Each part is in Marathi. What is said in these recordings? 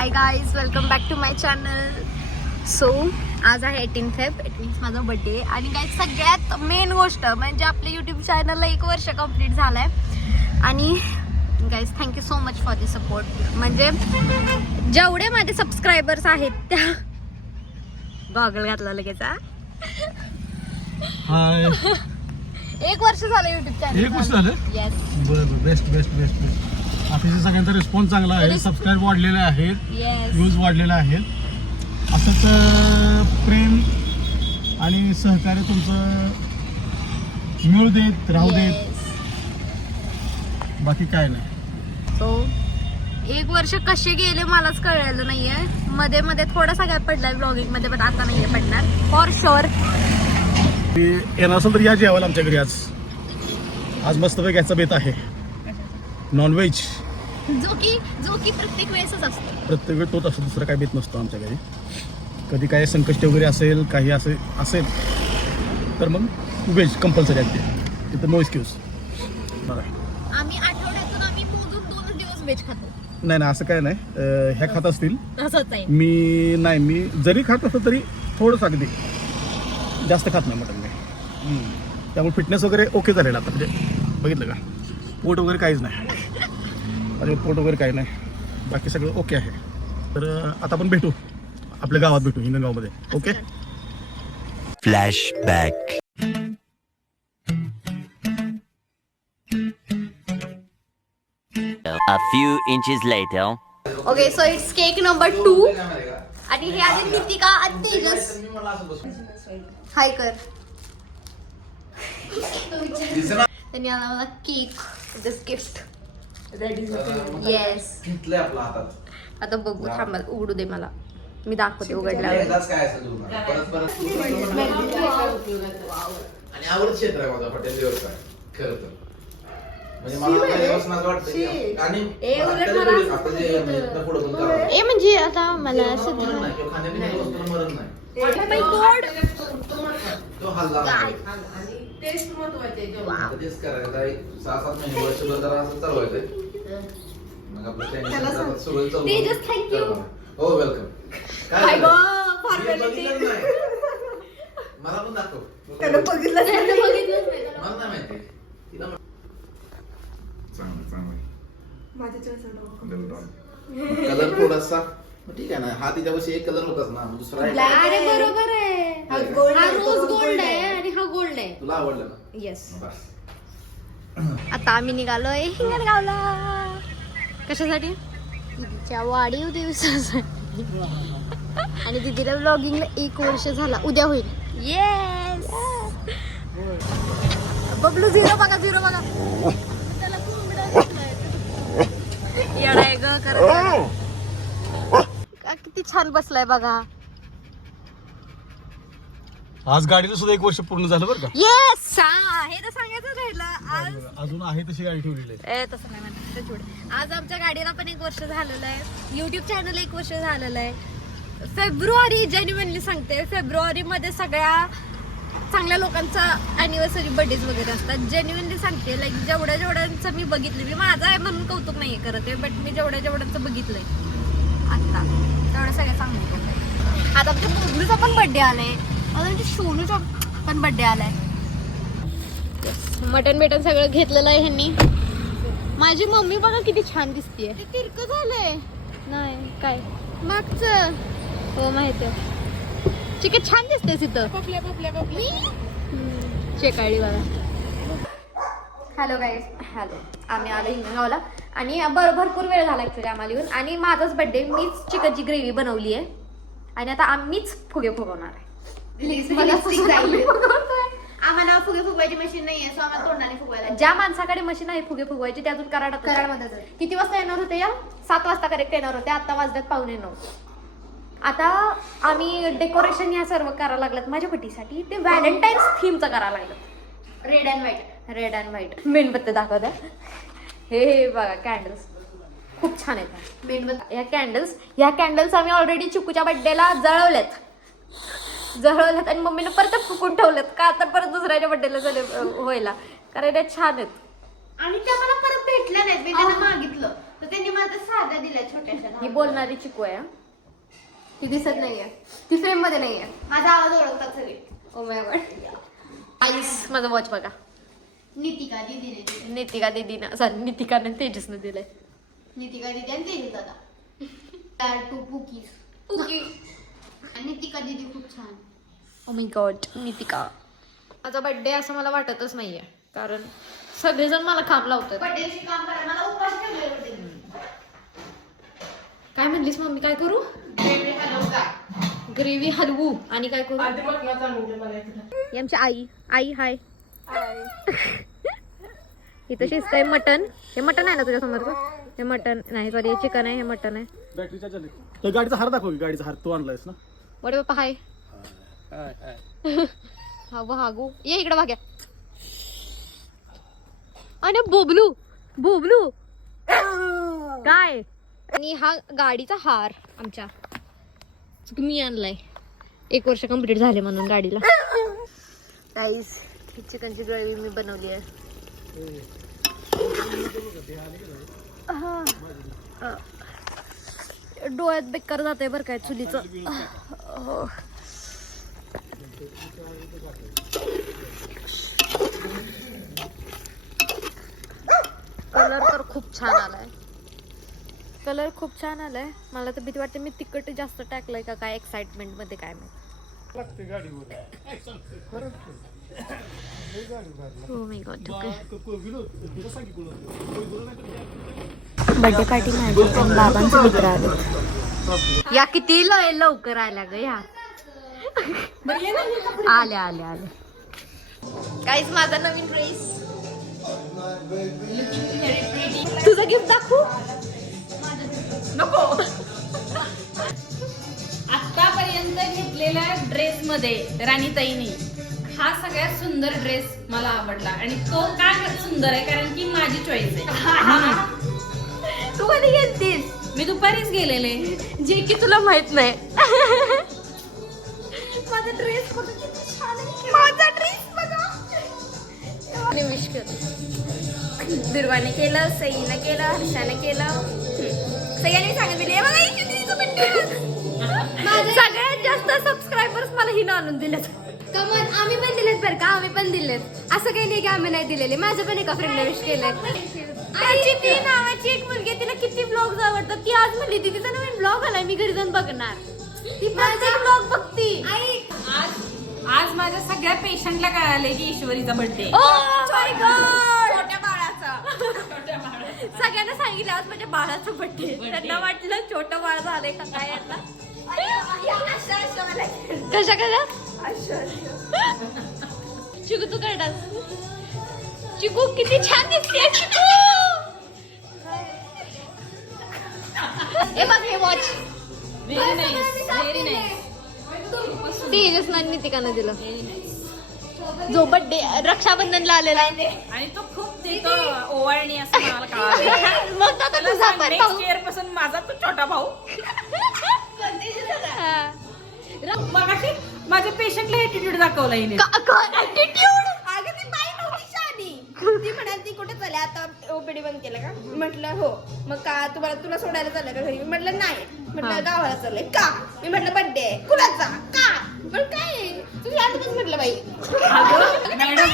High guys, welcome back to my channel. So आज आहे 18 फेब, इट मीन्स माझा बर्थडे. आणि गाईज सगळ्यात मेन गोष्ट म्हणजे आपल्या यूट्यूब चॅनलला 1 वर्ष कंप्लीट झालं आहे. आणि guys thank you so much for the support. म्हणजे जेवढे माझे सबस्क्रायबर्स आहेत त्या गॉगल घातला लगेच. हाय 1 वर्ष झालं यूट्यूब चॅनल. 1 वर्ष झालं. येस. बरं, बेस्ट बेस्ट बेस्ट बेस्ट. अतिशय सगळ्यांचा रिस्पॉन्स चांगला आहे, सबस्क्राईब वाढलेले आहेत, येस. व्ह्यूज वाढलेले आहेत. असंच प्रेम आणि सहकार्य तुमचं मिळू देत राहू देत, बाकी काय नाही. सो 1 वर्ष कसे गेले मलाच कळलेलं नाहीये. मध्ये मध्ये थोडासा गॅप पडलाय ब्लॉगिंग मध्ये, पण आता नाहीये पडणार फॉर शुअर. येणार असेल तर या जेवायला आमच्या घरी. आज मस्तपैकी याचा बेत आहे, नॉनव्हेज. जो की प्रत्येक वेळेसच असतो. प्रत्येक वेळ तोच असतो, दुसरा काय बेत नसतो आमच्या घरी. कधी काय संकष्टी वगैरे असेल, काही असेल तर मग व्हेज कंपल्सरी असते, तिथं नो एक्सक्यूज. बघा, आम्ही आठवड्यातून मोजून 2 दिवस व्हेज खातो. नाही असं काय नाही. ह्या खात असतील, असंच आहे. मी जरी खात असतो तरी थोडंसं, अगदी जास्त खात नाही मटन मी. त्यामुळे फिटनेस वगैरे ओके झालेलं आता. म्हणजे बघितलं का, पोट वगैरे काहीच नाही, माझे पोट वगैरे काही नाही, बाकी सगळं ओके आहे. तर आता आपण भेटू, आपल्या गावात भेटू, हिंगणगावमध्ये. Okay. Flashback. A few inches later. Okay, so it's cake number 2. आणि हे आहे नितिका आणि तेजस. हाय कर. त्यांनी आला मला केक, दिस गिफ्ट. येस. आता बघू, थांबा, उघडू दे मला, मी दाखवते उघडल्यावर. आणि आवडत क्षेत्र आहे माझा हॉटेल व्यवसाय खरं तर. म्हणजे मला पहिल्यापासून असं वाटतं की आणि आपण जे इथनं पुढं पण करावं. ए म्हणजे आता मला असं मरण नाही किंवा खाण्यापिण्याच्या वस्तूला मरण नाही. तो हल्ला नाही. टेस्ट महत्वाची आहे. आता तेच करायचं. एक 6-7 महिने वर्षभर जरा असं चालवायचंय. मग आपलं ट्रेनिंग सुरू तेजस, thank you. हो, वेलकम. काय झालं? मी बघितलंच नाही. मला पण दाखव. बघितलं मला नाही माहिती. तिला चांगलं कलर थोडासा ठीक आहे ना. हा तिच्यापाशी एक कलर होताच ना, दुसरा आहे. अरे बरोबर आहे. हा रोज गोल्ड आहे आणि हा गोल्ड आहे. तुला आवडलं ना? येस. बस. आता आम्ही निघालोय हिंगणगावला. कशासाठी? तिच्या वाढदिवसासाठी. आणि दीदीला व्लॉगिंगला 1 वर्ष झाला, उद्या होईल. येस. बबलू 0 बघा, 0 बघा. त्याला येडाय ग करत. किती छान बसलाय बघा. आज गाडीला सुद्धा 1 वर्ष पूर्ण झालं बरं का. येस. हे तर सांगायचं राहिलं. आज अजून आहे तशी गाडी ठेवलेली आहे. तसं नाही म्हणत. आज आमच्या गाडीला पण 1 वर्ष झालेलं आहे. युट्यूब चॅनल 1 वर्ष झालेलं आहे. फेब्रुवारी, जेन्युइनली सांगते, फेब्रुवारी मध्ये सगळ्या चांगल्या लोकांचा अॅनिव्हर्सरी, बर्थडेज वगैरे असतात. जेन्युइनली सांगते, लाईक जेवढ्यांचं मी बघितलं, मी माझा आहे म्हणून कौतुक नाही करत आहे, बट मी जेवढ्यांचं बघितलंय आता तेवढं सगळं चांगलं. आता आमच्या बबलूचा पण बर्थडे आलाय, आता आमच्या सोनूचा पण बर्थडे आलाय. मटन बिटन सगळं घेतलेलं आहे ह्यांनी. माझी मम्मी बघा किती छान दिसतीये. तिरकं झालंय. नाही काय मागचं, हो माहिती आहे. चिकन छान दिसते तिथं. चेकाळी बघा. Hello guys, hello. आम्ही आलो हिंगणगावला आणि भरपूर वेळ झाला ऍक्च्युली आम्हाला येऊन. आणि माझाच बर्थडे, मीच चिकनची ग्रेव्ही बनवली आहे आणि आता आम्हीच फुगे फुगवणार आहे. आम्हाला फुगे फुगवायची मशीन नाहीये, सो आम्हाला तोंडाने फुगवायला. ज्या माणसाकडे मशीन आहे फुगे फुगवायची, त्यातून कराडामध्ये किती वाजता येणार होते? या 7 वाजता करेक्ट येणार होते. आता वाजल्यात 8:45. आता आम्ही डेकोरेशन या सर्व करायला लागलात माझ्या पटीसाठी. ते व्हॅलेंटाईन्स थीमचं करायला लागलं. रेड अँड व्हाईट मेणबत्ती दाखवत आहे. हे बघा कॅन्डल्स खूप छान आहेत. मेणबत्ती ह्या कॅन्डल्स आम्ही ऑलरेडी चिकूच्या बड्डेला जळवल्यात आणि मम्मीने परत फुकून ठेवलेत का, तर परत दुसऱ्याच्या बड्डेला व्हायला, कारण ते छान आहेत. आणि त्या मला परत भेटल्या नाहीत. मी त्यांना मागितलं तर त्यांनी मला तर साध्या दिल्या छोट्याशा. ही बोलणारी चिकू आहे हं. ती दिसत नाहीये, ती फ्रेम मध्ये नाहीये. माझा आवाज ओळखतात सगळे. ओ माय गॉड. आईस माझं वॉच बघा. नितिका दीदीने दिले. नितिका दीदीनं सॉरी नितिकाने तेजसनं दिलंय. नितिका दीदी आणि तेजू दादा. Two cookies. आणि नितिका दीदी खूप छान. Oh my god Nitika. माझा बर्थडे असं मला वाटतच नाहीये कारण सगळेजण मला काम लावतात. बर्थडे दिवशी काम करा, मला उपास ठेवले होते. काय म्हणलीस मम्मी काय करू? बेबी हलवू का? ग्रेव्ही हलवू आणि काय करू? ही आमची आई. आई हाय. इथं शिजतंय मटन. हे मटन आहे ना तुझ्या समोरचं? हे मटन नाही सॉरी हे चिकन आहे. हे मटन आहे. बॅटरीच्या तर गाडीचा हार दाखव की, गाडीचा हार तू आणलायस ना. वडे बाप्पा हाय. हा वागू ये इकडे भाग्या. आणि बोबलू बोबलू काय. आणि हा गाडीचा हार आमच्या मी आणलाय. 1 वर्ष कंप्लीट झाले म्हणून गाडीला. गाईस ही चिकनची ग्रेव्ही मी बनवली आहे. डोळ्यात बेकार जाते बरं काय चुलीचं. कलर तर खूप छान आलाय. कलर खूप छान आलाय. मला तर भीती वाटते मी तिखट जास्त टाकलंय का काय एक्साइटमेंट मध्ये काय माहिती. Oh my God, okay. Birthday party माझी पण बाबांचे मित्र आले. या किती लवकर आल्या ग या. आल्या आल्या आल्या. काहीच माझा नवीन ड्रेस. तुझं गिफ्ट दाखवू नको. आतापर्यंत घेतलेल्या ड्रेस मध्ये राणीताईनी हा सगळ्यात सुंदर ड्रेस मला आवडला आणि तो का सुंदर आहे कारण की माझी चॉईस आहे. तू कधी गेलतीस? मी दुपारीच गेलेले. जे की तुला माहित नाही. माझा ड्रेस माझा ड्रेस बघा. विश कर. दुर्वाने केलं, सईने केलं, हर्षाने केलं, सगळ्यांनी सांगितले बघा सगळ्यात जास्त सबस्क्रायबर्स मला हिनं आणून दिलेत. कमन आम्ही पण दिलेत बरं का, आम्ही पण दिलेत. असं काही नाही की आम्ही नाही दिलेले. माझं पण एका फ्रेंडने विश केलंय. त्याची ती नावाची एक मुलगी तिला किती ब्लॉग्स आवडतात. ती आज म्हणली ती तिचा नवीन ब्लॉग आलाय मी घरी जाऊन बघणार. ती प्रत्येक ब्लॉग बघती. आज माझ्या सगळ्या पेशंटला कळाले की ईश्वरीचा बर्थडे. माय गॉड. छोट्या बाळाचा. सगळ्यांना सांगितलं आज माझ्या बाळाचं बर्थडे. त्यांना वाटलं छोटं बाळ झालंय का काय यांना. कशा कशा चिकू तू करतास. चिकू किती छान दिसते चिकू. हे बघ हे watch very nice very nice. तेजसना नितिकानं दिलं. जो बर्थडे रक्षाबंधनला आलेला आहे आणि तो खूप देतो ओवाळणी असं मला कळालं. मग आता तुझा पण भाऊ. नेक्स्ट इयर पासून माझा तो छोटा भाऊ. मगाशी माझ्या पेशंटला ऍटिट्यूड दाखवला हिने. ऍटिट्यूड. अगं ती बाई नव्हती शहाणी. ती म्हणाली ती कुठे चालली आता ओपीडी बंद केलं का? म्हटलं हो. मग का तुला सोडायला चाललंय का घरी? मी म्हटलं नाही. म्हटलं गावाला चाललंय का? मी म्हटलं बर्थडे आहे. कुणाचा का? पण काय तुम्ही आताच म्हटलं बाई. अगं मॅडम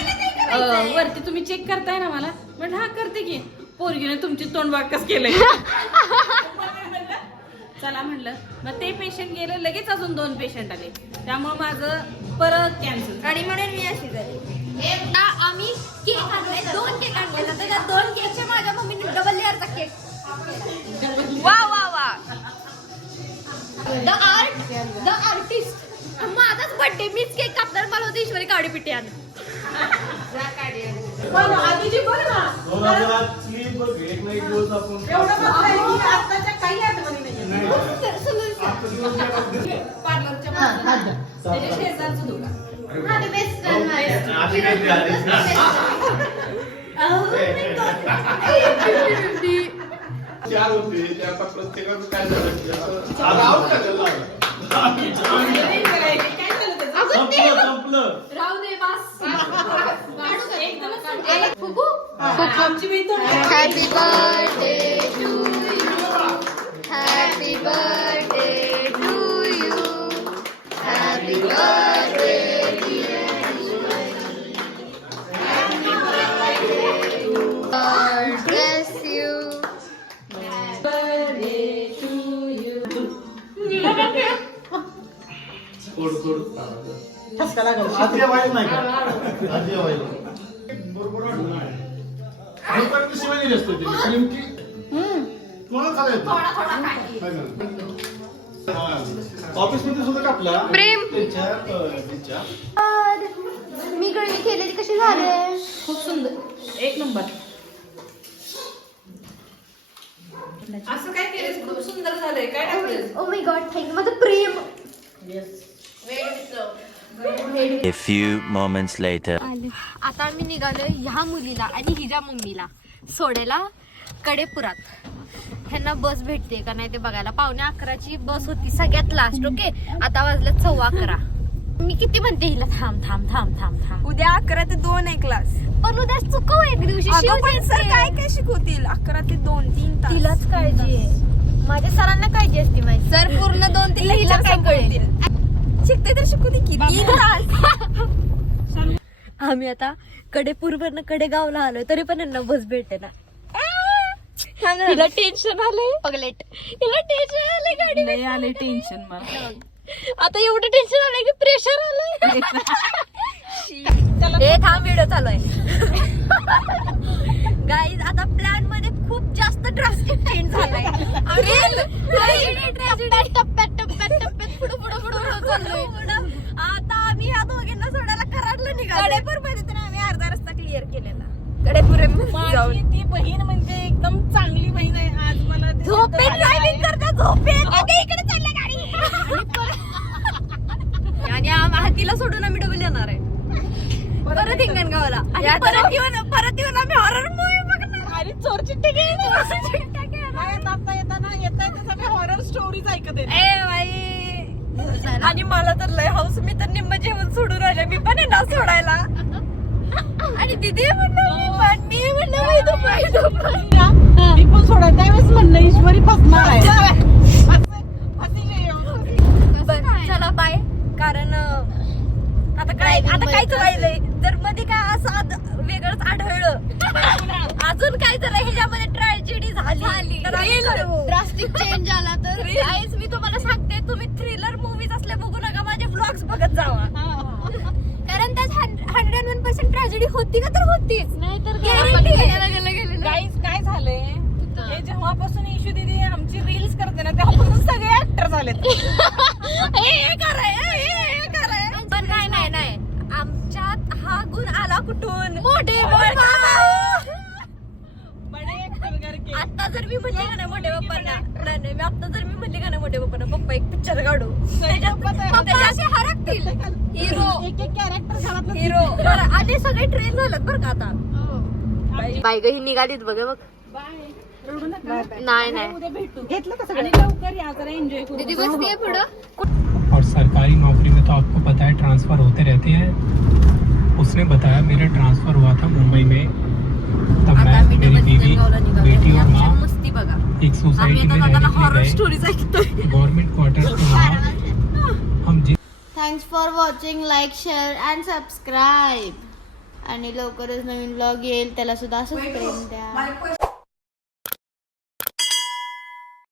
वरती तुम्ही चेक करताय ना मला. म्हटलं हा करते की. पोरगीने तुमची तोंड वाकस केलंय. चला म्हणलं. मग ते पेशंट गेले लगेच अजून 2 पेशंट आले. त्यामुळे माझं परत कॅन्सल. आणि म्हणून मी अशी झाली. आम्ही केक आणले 2 केक आणले. त्याच्या 2 केकचे माझ्या मम्मीने डबल लेअरचा केक. वा वा वा. The artist. माझाच बर्थडे मीच केक कापणार. मला होती ईश्वरी कावडी पिटी आण. त्याच्या शेजारचं दुकान. हा ते बेस्ट फ्रेंड चार होते त्या आता प्रत्येकाचं काय झालं संपलं. राहू दे बास. आमची happy birthday to you. Happy birthday to you, happy birthday God bless you. आधी वाईट नाही का? आधी वाईट. आईपर्यंत शिवाय दिली असते ती. नेमकी तुम्हाला खाता येतं. काय नाही. हा. ऑफिसमध्ये सुद्धा कापला प्रेम. त्यांच्या मी गळणी केलेली कशी झाले? खूप सुंदर, एक नंबर. असं काय केलंस? खूप सुंदर झालंय. काय टाकलंस? ओ माय गॉड, थँक्यू. माझं प्रेम. A few moments later. आता आम्ही निघालोय ह्या मुलीला आणि हिच्या मम्मीला सोडायला कडेपुरात. ह्यांना बस भेटते का नाही ते बघायला. 11:45ची बस होती सगळ्यात लास्ट. ओके, आता वाजले 11:15. मी किती म्हणते हिला थांब थांब थांब थांब थांब. उद्या 11 ते 2 आहे क्लास. पण उद्या चुकव एक दिवशी. अगं पण सर काय काय शिकवतील 11 ते 2-3 तास. तिलाच काळजी आहे. माझ्या सरांना काळजी असते माझी. सर पूर्ण 2-3 हिला काय कळेल? शिकते तर शिकू दे की 3 तास. आम्ही आता कडेपूरवरनं कडेगावला आलोय तरी पण यांना बस भेटे ना. हिला टेन्शन आलंय. पगलेट, हिला टेन्शन आलंय गाडी. लय आले टेन्शन मला. आता एवढं टेन्शन आलंय की प्रेशर आलंय. हे थांब, व्हिडिओ चालू आहे. गाईज आता प्लॅन मध्ये खूप जास्त ड्रास्टिक चेंज झालाय. आता आम्ही ह्या दोघींना सोडायला कराडला निघालो. कडेपूर मध्ये तर आम्ही अर्धा रस्ता क्लिअर केलेला. कडेपूर माझी ती बहीण म्हणजे एकदम चांगली बहीण आहे. आज मला ते झोपेत ड्रायव्हिंग करता, झोपेत. इकडे चालल्या गाडी. आणि तिला सोडून आम्ही डबल येणार आहे परत हिंगणगावला. आणि परत येऊन आम्ही हॉरर मूवी बघणार. आणि चोर चिट्टे येता सगळे हॉरर स्टोरीज ऐकत आहे. ए बाई. आणि मला तर लय हाऊस. मी तर निम्म जेवण सोडून राहिले. मी पण आहे ना सोडायला. आणि दिदी म्हणलं मी म्हणलं मी पण सोडा त्यावेळेस म्हणलं ईश्वरी फसणार आहे. चला बाय. कारण आता काय राहिलंय. जर मध्ये काय असं वेगळंच आढळलं, अजून काय जर ह्याच्यामध्ये ट्रॅजेडी झाली ड्रास्टिक चेंज झाला तर गाईज मी तुम्हाला सांगते, तुम्ही थ्रिलर मूवीज असल्या बघू नका, माझे व्लॉग्स बघत जावा. कारण त्यात 101% ट्रॅजेडी होती का तर होतीच. नाहीतर गाईज काय झालंय, हे जेव्हापासून इशू दिदी आमची रील्स करते ना तेव्हापासून सगळे ऍक्टर झालेत. पण नाही आमच्यात हा गुण आला कुठून? मोठे आता जर मी म्हणले का नाही मोठे पप्पांना, नाही मी आता जर मी म्हणले का नाही मोठे पप्पांना, पप्पा एक पिक्चर काढू, पप्पा असे हरकतील. हिरो एक कॅरेक्टर हिरो आणि सगळे ट्रेन झालेत बरं का आता. बाय ग ही निघालीत बघ बघ. नाही घेतलं का सगळं? आणि लवकर या जरा एन्जॉय करू. दीदी बसते पुढं. और सरकारी नौकरी में तो आपको पता है ट्रांसफ़र होते रहते हैं. उसने बताया मेरा ट्रांसफ़र हुआ था मुंबई में, तब आता मैं आम्ही मेरी डबल बीवी हिंगणगावला निघालो. बेटी और आमची माँ मस्ती बघा. एक सोसाइटी में रहने के लिए स्टोरीज ऐकतोय. गए गवर्नमेंट क्वार्टर्स के वहाँ हम जिस thanks for watching. Like, share and subscribe. आणि लवकरच नवीन ब्लॉग येईल, त्याला सुद्धा असंच प्रेम द्या.